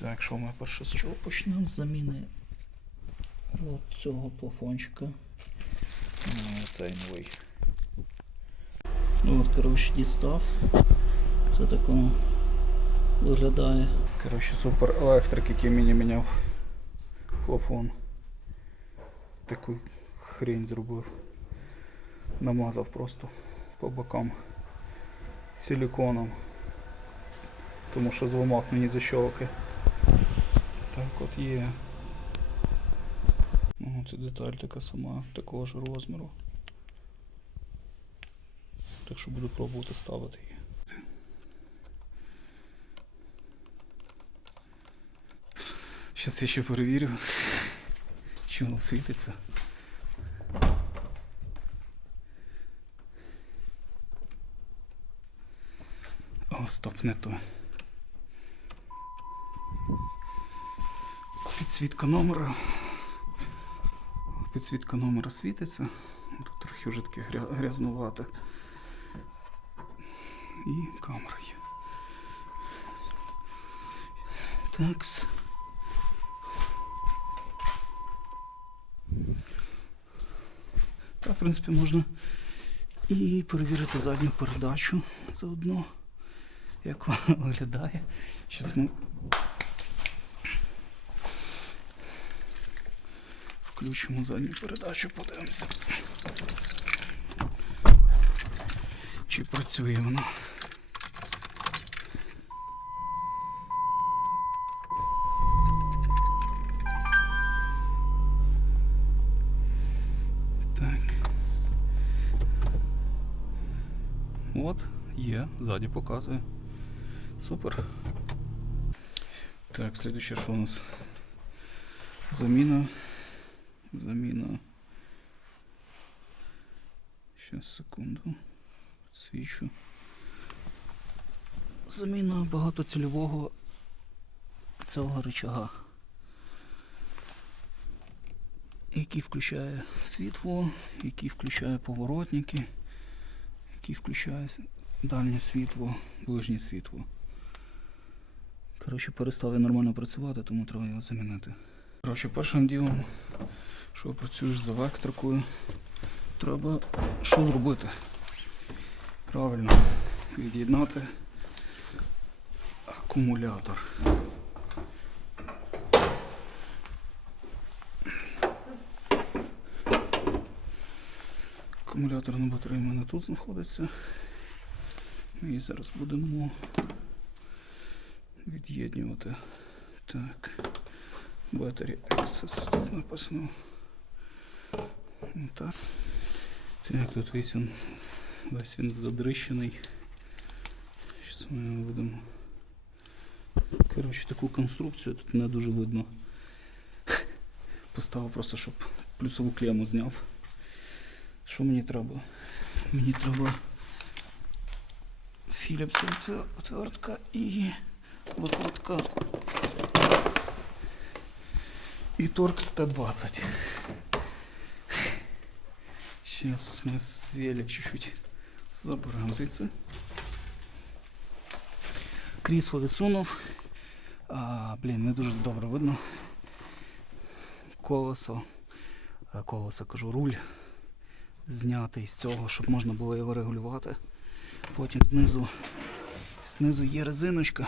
Так, що ми перше з чого почнемо? З заміни от цього плафончика. Ну, цей новий. Ну, От, коротше, дістав. Це так воно виглядає. Коротше, супер електрик, який мені міняв плафон. Таку хрень зробив. Намазав просто по бокам силіконом. Тому що зламав мені защолки. Так от є. Ну, це деталь така сама, такого ж розміру. Так що буду пробувати ставити її. Зараз я ще перевірю, чи воно світиться. О, стоп, не то. Підсвітка номера. Підсвітка номера світиться. Тут трохи вже таке гря- грязнувате. І камера є. Такс. Так, в принципі, можна і перевірити задню передачу заодно, як вона виглядає. Зараз ми включимо задню передачу, подивимося. Чи працює вона. Так. От, є, ззаді показує. Супер. Так, слідуюче, що у нас? Заміна. Заміна. Щас, секунду. Свічу. Заміна багатоцільового цього рычага. Який включає світло, який включає поворотники, який включає дальнє світло, ближнє світло. Коротше, перестав він нормально працювати, тому треба його замінити. Коротше, першим ділом, що працюєш з електрикою, треба що зробити? Правильно, від'єднати акумулятор. Акумуляторна батарея в мене тут знаходиться. Ми її зараз будемо від'єднювати. Так. Battery Access тут написано. Так. Так, тут весь він, весь він задрищений. Зараз ми його будемо. Коротше, таку конструкцію тут не дуже видно. Поставив просто, щоб плюсову клему зняв. Що мені треба? Мені треба Philips отвер- отвертка і викрутка. І Торкс Т-20. Сейчас мы с велик чуть-чуть заберемо звідси. Крісло відсунув. А, блін, не дуже добре видно. Колесо. Колесо, кажу, руль знятий з цього, щоб можна було його регулювати. Потім знизу, знизу є резиночка.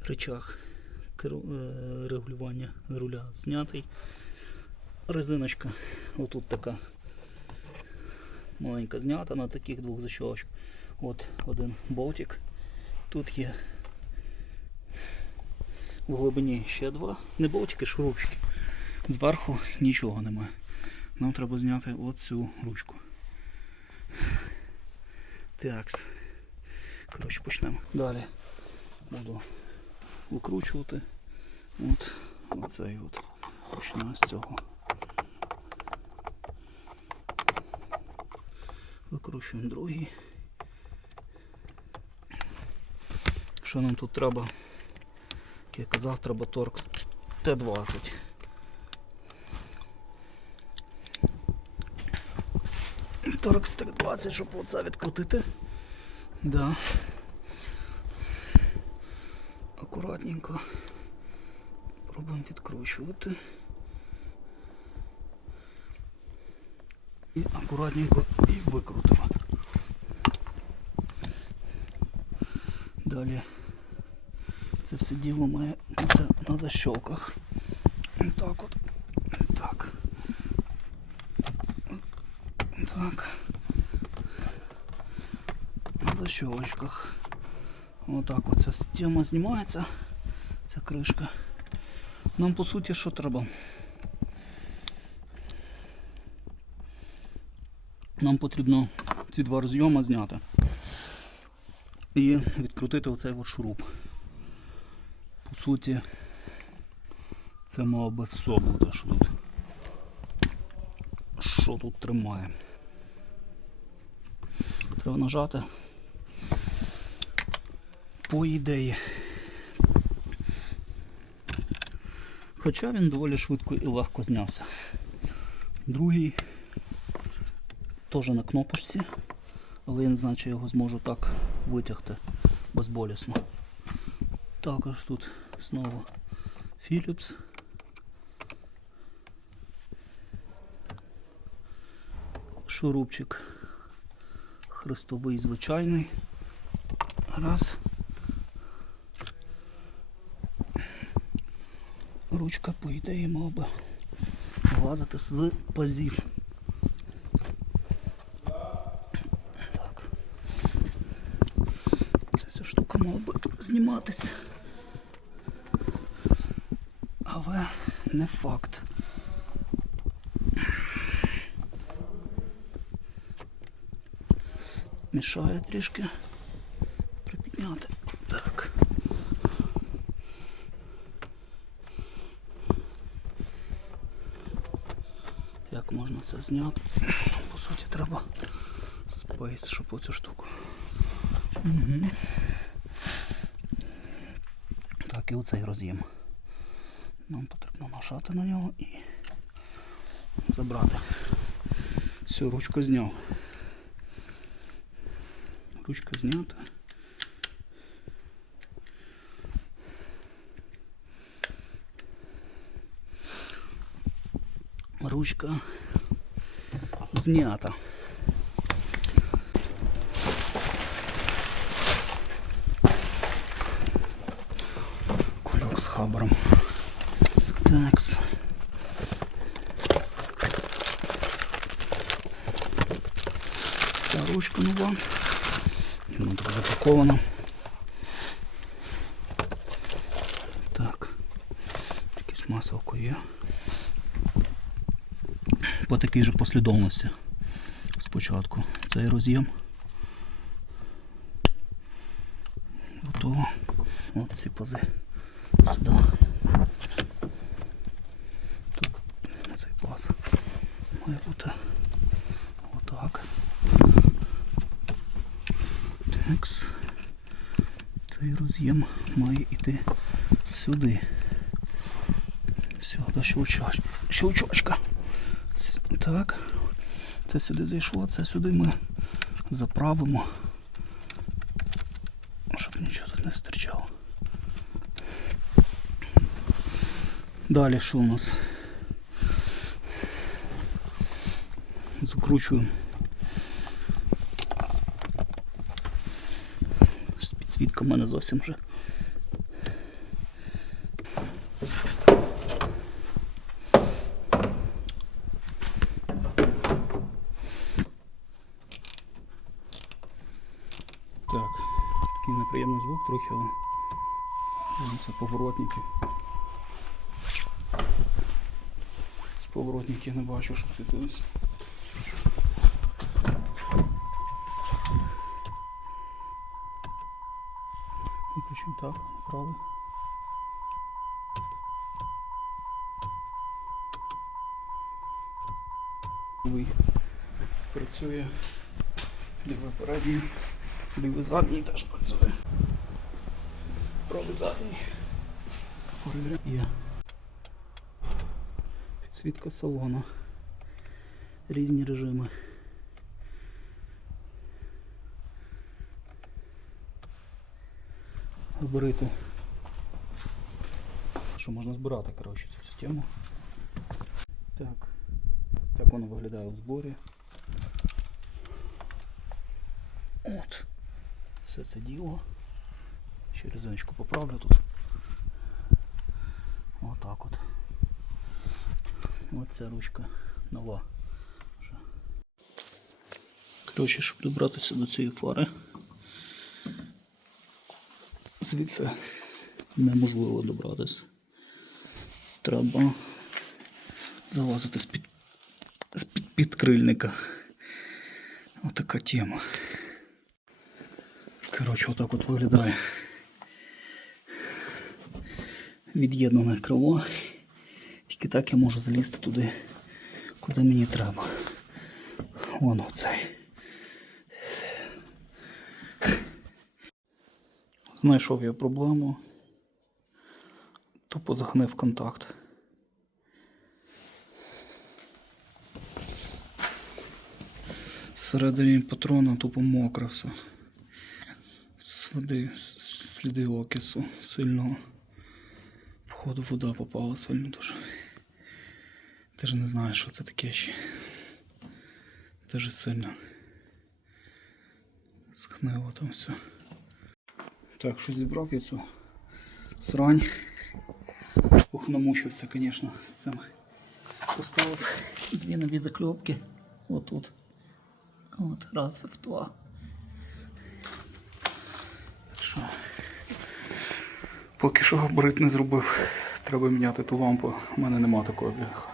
Рычаг е, регулювання руля знятий. Резиночка отут така маленька знята на таких двох защолочках. От один болтик. Тут є в глибині ще два. Не болтики, шурупчики. Зверху нічого немає. Нам треба зняти оцю ручку. Такс. Коротше, почнемо. Далі буду викручувати. От оцей от. Почнемо з цього. Викручуємо другий. Що нам тут треба? Як я казав, треба торкс Т-20. Торкс Т-20, щоб оце відкрутити. Да. акуратненько пробуємо відкручувати. І акуратненько і викрутимо. Далі це все діло має бути на защолках. Так от. Так. Так. На защолочках. Отак оця стіма знімається. Ця кришка. Нам по суті що треба? Нам потрібно ці два розйоми зняти і відкрутити оцей от шуруп. По суті, це мало би все бути, що тут, що тут тримає. Треба нажати. По ідеї. Хоча він доволі швидко і легко знявся. Другий теж на кнопочці, але я не знаю, чи я його зможу так витягти безболісно. Також тут знову Philips. Шурупчик хрестовий звичайний. Раз. Ручка, по ідеї, мав би влазити з пазів. Так. Ця мала би зніматися. Але не факт. Мішає трішки припідняти. Так. Як можна це зняти? По суті, треба спейс, щоб оцю штуку. Угу. І оцей роз'єм. Нам потрібно нажати на нього і забрати. Все, ручку зняв. Ручка знята. Ручка знята. Кульок з хабаром. Такс. Ця ручка нова. Вона так запакована. Так. Якесь маселко є. По такій же послідовності. Спочатку цей роз'єм. Готово. От ці пази. Сюди. Тут цей паз має бути отак. Такс. Цей роз'єм має йти сюди. Все, до щелчач. щелчочка. Так. Це сюди зайшло, це сюди ми заправимо. Щоб нічого тут не стирчало. Далі що у нас? Закручуємо. Підсвітка в мене зовсім вже. Так, такий неприємний звук трохи, але Вон це поворотники. З поворотників не бачу, щоб світилось. Виключимо так, направо. Працює. Лівий передній. Лівий задній теж працює. Правий задній. Є. Підсвітка салону. Різні режими. Габарити що можна збирати коротше, цю всю тему. Так. Так воно виглядає в зборі. От. Все це діло. Ще резиночку поправлю тут. Отак от. Оця ручка нова. Коротше, щоб добратися до цієї фари. Звідси неможливо добратися. Треба залазити з-під з-під підкрильника. Отака тема. Коротше, отак от виглядає від'єднане крило. Тільки так я можу залізти туди, куди мені треба. Вон оцей. Знайшов я проблему. Тупо загнив контакт. Всередині патрона тупо мокро все. Сліди, сліди окису сильного. Походу вода попала сильно дуже. Теж не знаю, що це таке ще. Дуже сильно. Схнило там все. Так, що зібрав я цю срань. Ух, намучився, звісно, з цим. Поставив дві нові закльопки. Отут. От, раз в два. Що. Поки що габарит не зробив. Треба міняти ту лампу. У мене нема такої бляха.